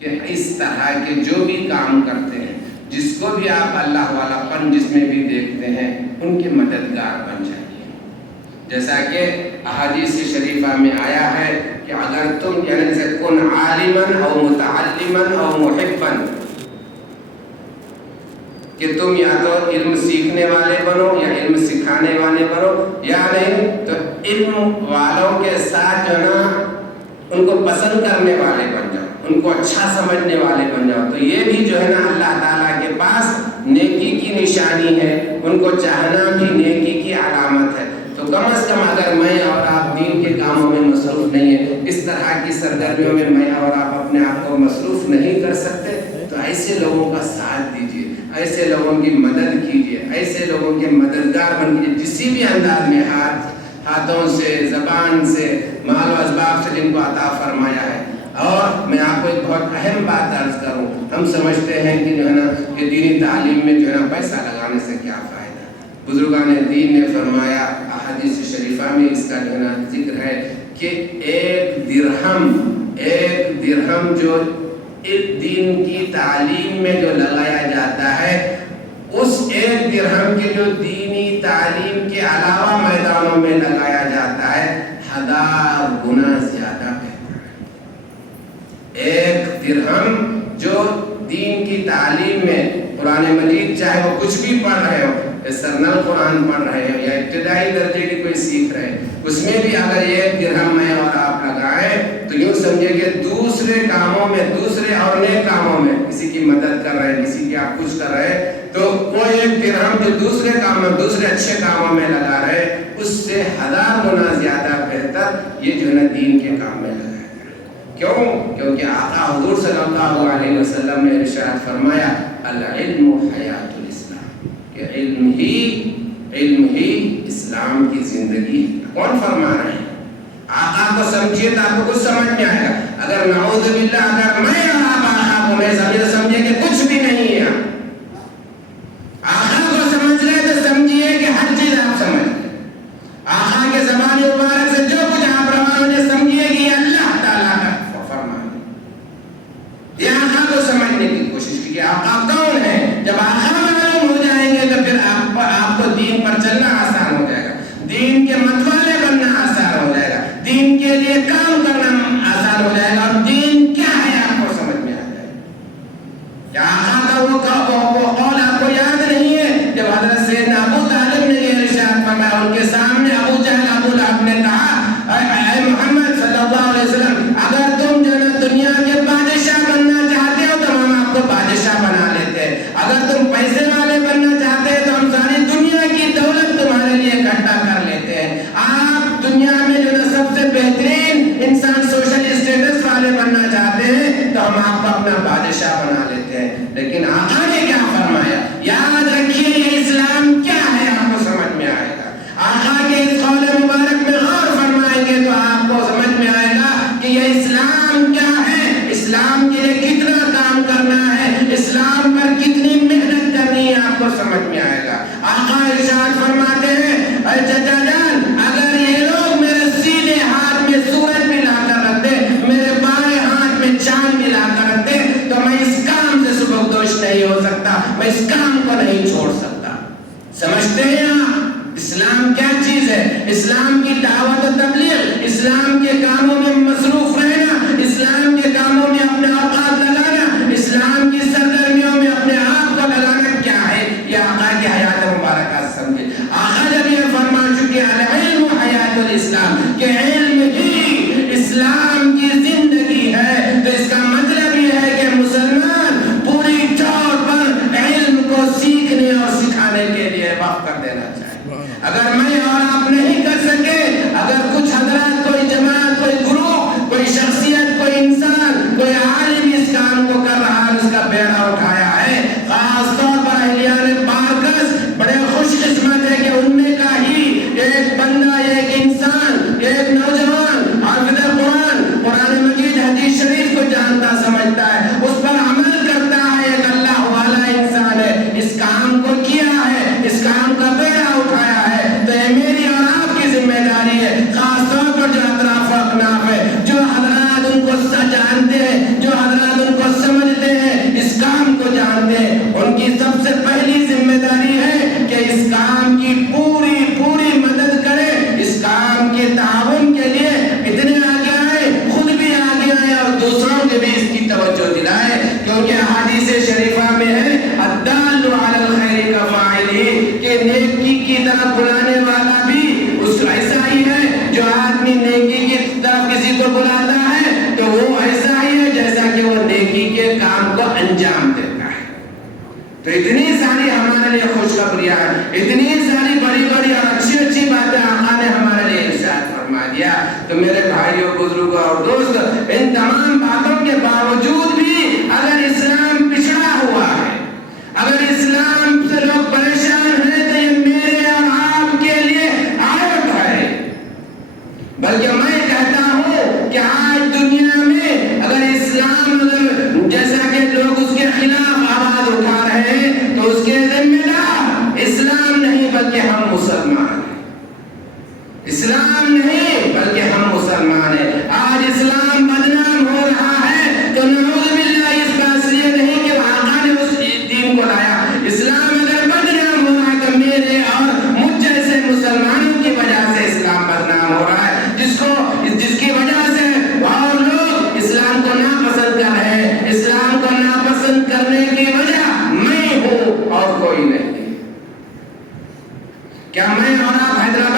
کہ اس طرح کے جو بھی کام کرتے ہیں، جس کو بھی آپ اللہ والا پن جس میں بھی دیکھتے ہیں، ان کے مددگار بن جائیے۔ جیسا کہ احادیث شریفہ میں آیا ہے کہ اگر تم یعنی سے کن عالما او متعلما او محبا، کہ تم یا تو علم سیکھنے والے بنو یا علم سکھانے والے بنو، یا نہیں تو علم والوں کے ساتھ جو ہے نا ان کو پسند کرنے والے بن جاؤ، ان کو اچھا سمجھنے والے بن جاؤ۔ تو یہ بھی جو ہے نا اللہ تعالیٰ کے پاس نیکی کی نشانی ہے، ان کو چاہنا بھی نیکی کی علامت ہے۔ تو کم از کم اگر میں اور آپ دین کے کاموں میں مصروف نہیں ہیں، اس طرح کی سرگرمیوں میں اور آپ اپنے آپ کو مصروف نہیں کر سکتے، تو ایسے لوگوں کا ساتھ دیجیے، ایسے لوگوں کی مدد کیجیے، ایسے لوگوں کے مددگار بن کیجیے، کسی بھی انداز میں ہاتھوں سے، زبان سے، مال و اسباب سے جن کو عطا فرمایا ہے۔ اور میں آپ کو ایک بہت اہم بات عرض کروں، ہم سمجھتے ہیں کہ جو ہے نا کہ دینی تعلیم میں جو ہے نا پیسہ لگانے سے کیا فائدہ۔ بزرگان دین نے فرمایا، احادیث شریفہ میں اس کا جو ہے نا ذکر ہے کہ ایک درہم جو دین کی تعلیم میں جو لگایا جاتا ہے، اس ایک درہم کے جو دینی تعلیم کے علاوہ میدانوں میں لگایا جاتا ہے، 1000 گنا زیادہ بہتر ہے۔ ایک درہم جو دین کی تعلیم میں قرآن مجید چاہے وہ کچھ بھی پڑھ رہے ہو، سرنل قرآن پڑھ رہے ہو یا ابتدائی درجے کی کوئی سیکھ رہے، اس میں بھی اگر ایک درہم میں اور آپ لگائیں تو یوں سمجھے کہ دوسرے کاموں میں، دوسرے اور نیک کاموں میں کسی کی مدد کر رہے ہیں، کسی کی آپ کچھ کر رہے ہیں، تو وہ ایک درہم جو دوسرے کام میں، دوسرے اچھے کاموں میں لگا رہے، اس سے 1000 گنا زیادہ بہتر یہ جو ہے دین کے کام میں لگایا جائے۔ کیوں؟ کیونکہ آقا حضور صلی اللہ علیہ وسلم نے ارشاد فرمایا، العلم حیات الاسلام، کہ علم ہی اسلام کی زندگی ہے۔ کون فرما رہے ہیں؟ آقا کو سمجھیے تو آپ کو کچھ سمجھ میں آئے گا۔ اگر نعوذ باللہ اگر میں اور آپ آقا کو میں سمجھے کہ کچھ بھی نہیں ہے، آقا کو سمجھ لے تو سمجھیے کہ ہر چیز آپ سمجھ لیں۔ آقا کے زبان مبارک سے جو کچھ آپ روان نے سمجھیے کہ یہ اللہ تعالیٰ کا فرمان ہے۔ یہ آقا کو سمجھنے کی کوشش کیجیے، آقا کون ہے۔ جب آقا معلوم ہو جائیں گے تو پھر آپ کو دین پر چلنا آسان ہو جائے گا، دین کے متوالے بننا آسان ہو جائے گا، دین کے لیے کام کرنا آسان ہو جائے گا، اور دین کیا ہے آپ کو سمجھ میں آ جائے گا۔ کیا آقا کا وہ قول آپ کو یاد نہیں ہے جب حضرت سیدنا ابو طالب نے یہ ارشاد فرمایا، ان کے سامنے ابو جہل ابو لہب نے کہا، اے محمد صلی اللہ علیہ وسلم، اگر تم جو ہے دنیا کے بادشاہ بننا چاہتے ہو تو ہم آپ کو بادشاہ بنا لیتے ہیں، اگر تم پیسے والے بننا چاہتے ہیں تو ہم ساری دنیا کی دولت تمہارے لیے اکٹھا کر لیتے ہیں، آپ دنیا میں جو ہے سب سے بہترین انسان سوشل اسٹیٹس والے بننا چاہتے ہیں تو ہم آپ کو اپنا بادشاہ بنا لیتے ہیں۔ لیکن آقا نے کیا فرمایا؟ یاد رکھیے یہ اسلام کیا ہے، آپ کو سمجھ میں آئے گا۔ آقا کے اس قول مبارک میں غور فرمائیں گے تو آپ کو سمجھ میں آئے گا کہ یہ اسلام کیا ہے، اسلام کے لیے کتنا کام کرنا ہے، اسلام پر کتنی محنت کرنی ہے، آپ کو سمجھ میں آئے گا۔ آقا ارشاد فرماتے ہیں، اے چچا جان، اگر یہ لوگ میرے سیدھے ہاتھ میں سورج بھی لا کر رکھ دے، میرے بائیں ہاتھ میں چاند بھی لا کر رکھ دے، تو میں اس کام سے سبکدوش نہیں ہو سکتا، میں اس کام کو نہیں چھوڑ سکتا۔ سمجھتے ہیں آپ اسلام کیا چیز ہے؟ اسلام کی دعوت و تبلیغ، اسلام کے کاموں میں مصروف رہنا، اسلام کے کاموں میں اپنے اوقات لگانا، توجہ دلائے، کیونکہ احادیث شریفہ میں ہے الدال علی الخیر کفاعلہ، کہ نیکی کی طرف بلانے والا بھی اس ایسا ہی ہے، جو آدمی نیکی کی طرف کسی کو بلاتا ہے تو وہ ایسا ہی ہے جیسا کہ وہ نیکی کے کام کو انجام دیتا ہے۔ تو اتنی ساری ہمارے لیے خوشخبریاں، اتنی ساری بڑی بڑی اور اچھی اچھی باتیں آقا نے ہمارے لیے ارشاد فرما دیا۔ تو میرے بھائیوں، بزرگوں اور دوست، ان تمام باتوں کے باوجود بھی اگر اسلام پچھڑا ہوا ہے، اگر اسلام سے لوگ پریشان ہیں، تو یہ میرے اور آپ کے لیے آیت ہے۔ بلکہ میں کہتا ہوں کہ آج دنیا میں اگر اسلام جیسا کہ لوگ اس کے خلاف آواز اٹھا رہے ہیں تو اس کے ذمہ دار اسلام نہیں بلکہ ہم مسلمان ہیں۔ اسلام نہیں بلکہ ہم مسلمان ہیں۔ آج اسلام